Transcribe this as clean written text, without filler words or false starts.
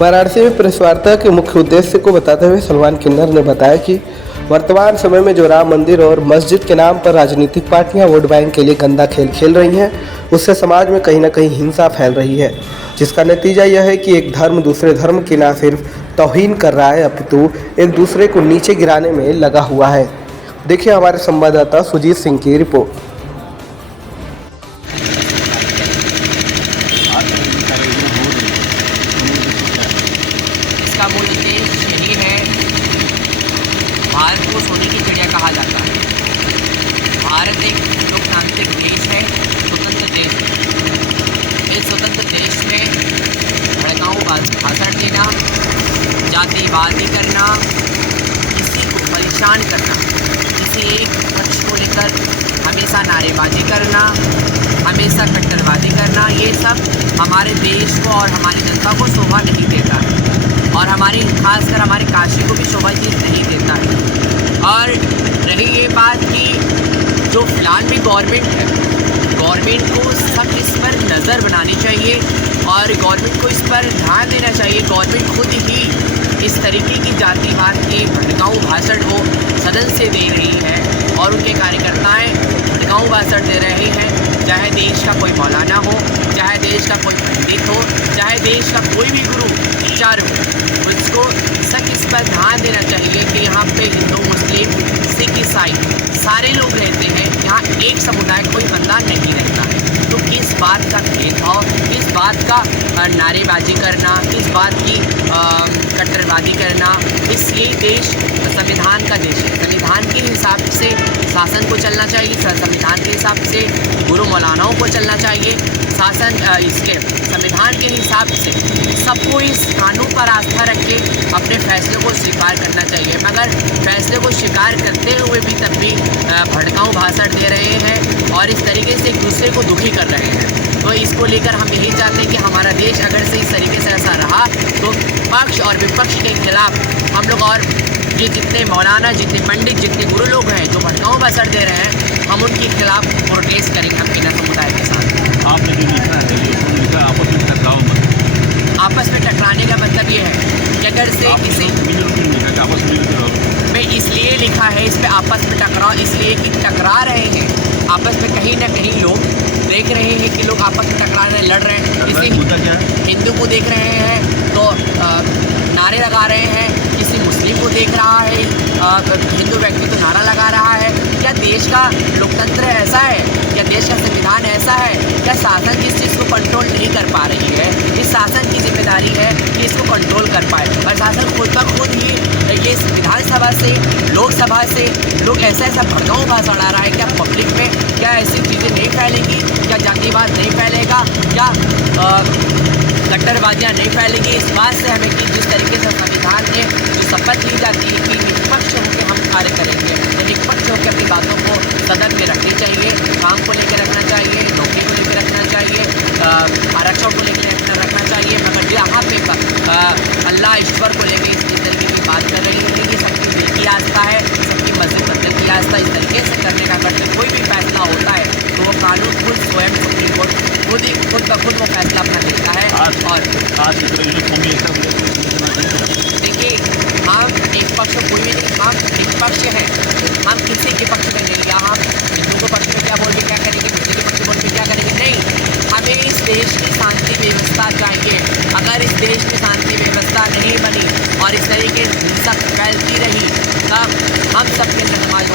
वाराणसी में प्रेस वार्ता के मुख्य उद्देश्य को बताते हुए सलमान किन्नर ने बताया कि वर्तमान समय में जो राम मंदिर और मस्जिद के नाम पर राजनीतिक पार्टियां वोट बैंक के लिए गंदा खेल खेल रही हैं, उससे समाज में कहीं न कहीं हिंसा फैल रही है, जिसका नतीजा यह है कि एक धर्म दूसरे धर्म की न सिर्फ तौहीन कर रहा है अपितु एक दूसरे को नीचे गिराने में लगा हुआ है। देखिए हमारे संवाददाता सुजीत सिंह की रिपोर्ट। इसका मूल उद्देश्य यही है, भारत को सोने की चिड़िया कहा जाता है। भारत एक लोकतांत्रिक देश है, स्वतंत्र देश है। इस स्वतंत्र देश में भड़काऊ भाषण देना, जातिवादी करना, किसी को परेशान करना, किसी एक पक्ष को लेकर हमेशा नारेबाजी करना, हमेशा कट्टरवादी करना, ये सब हमारे देश को और हमारी जनता को शोभा नहीं देता है और खासकर हमारे काशी को भी शोभा नहीं देता है। और रही ये बात कि जो फिलहाल भी गवर्नमेंट है, गवर्नमेंट को सब इस पर नज़र बनानी चाहिए और गवर्नमेंट को इस पर ध्यान देना चाहिए। गवर्नमेंट खुद ही इस तरीके की जातिवाद के भड़काऊ भाषण वो सदन से दे रही है और उनके कार्यकर्ताएं भड़काऊ भाषण दे रहे हैं। चाहे देश का कोई मौलाना हो, चाहे देश का कोई पंडित हो, चाहे देश का कोई भी गुरु टीचर हो, उसको सब इस पर ध्यान देना चाहिए कि यहाँ पे हिंदू, मुस्लिम, सिख, ईसाई सारे लोग रहते हैं। यहाँ एक समुदाय कोई बंदा नहीं रहता है। तो किस बात का भेदभाव, किस बात का नारेबाजी करना, किस बात की कट्टरवादी करना। ये देश संविधान का देश है। संविधान के हिसाब से शासन को चलना चाहिए, संविधान के हिसाब से गुरु मौलानाओं को चलना चाहिए। इसके संविधान के हिसाब से सबको इस कानून पर आस्था रख के अपने फैसले को स्वीकार करना चाहिए, मगर फैसले को स्वीकार करते हुए भी तब भी भड़काऊ भाषण दे रहे हैं और इस तरीके से एक दूसरे को दुखी कर रहे हैं। तो इसको लेकर हम यही चाहते हैं कि हमारा देश अगर से इस तरीके से ऐसा रहा तो पक्ष और विपक्ष के खिलाफ हम लोग और ये जितने मौलाना, जितने पंडित, जितने गुरु लोग हैं जो भड़काऊ भाषण दे रहे हैं, हम उनके खिलाफ प्रोटेस्ट करेंगे हम बिना समुदाय के साथ। आपने जो लिखा है, लिखा आपस में टकराओ मत। आपस में टकराने का मतलब ये है कि अगर से किसी में इसलिए लिखा है इस पे आपस में टकराओ, इसलिए कि टकरा रहे हैं आपस में, कहीं ना कहीं लोग देख रहे हैं कि लोग आपस में टकरा रहे हैं, लड़ रहे हैं। किसी हिंदू को देख रहे हैं तो नारे लगा रहे हैं, किसी मुस्लिम को देख रहा है हिंदू व्यक्ति तो नारा लगा रहा है। क्या देश का लोकतंत्र ऐसा है? क्या देश का संविधान ऐसा है? क्या शासन इस चीज़ को कंट्रोल नहीं कर पा रही है? इस शासन की जिम्मेदारी है कि इसको कंट्रोल कर पाए और शासन खुद ब खुद ही ये विधानसभा से, लोकसभा से लोग ऐसा भड़काऊ भाषण आ रहा है। क्या पब्लिक में क्या ऐसी चीज़ें नहीं फैलेंगी? क्या जातिवाद नहीं फैलेगा? क्या कट्टरबाजियाँ नहीं फैलेंगी? इस बात से हमें कि जिस तरीके से संविधान में जो शपथ ली जाती है कि निष्पक्ष होकर हम कार्य करेंगे, तो निष्पक्ष होकर अपनी बातों को सदन में रखनी चाहिए, काम को लेकर रखना चाहिए, नौकरी को लेकर रखना चाहिए, आरक्षण को लेकर रखना चाहिए। मगर यहाँ पे अल्लाह ईश्वर को लेकर इस तरीके की बात कर रही है कि सबकी दिल की आस्था है, सबकी मस्जिद मंदिर की आस्था, इस तरीके से करने का अगर कोई भी फैसला होता है तो वो कानून खुद स्वयं सुप्रीम कोर्ट खुद ब खुद वो फैसला अपना लेता है। और देखिए, हम एक पक्ष कोई भी नहीं, हम निष्पक्ष हैं, हम किसी के पक्ष में नहीं। या हम हिंदू के पक्ष में क्या बोल के क्या करेंगे, मुस्लिम के पक्ष में बोल के क्या करेंगे? नहीं, हमें इस देश की शांति व्यवस्था चाहिए। अगर इस देश की शांति व्यवस्था नहीं बनी और इस तरीके से हिंसा फैलती रही तब हम सबके अंदर समाज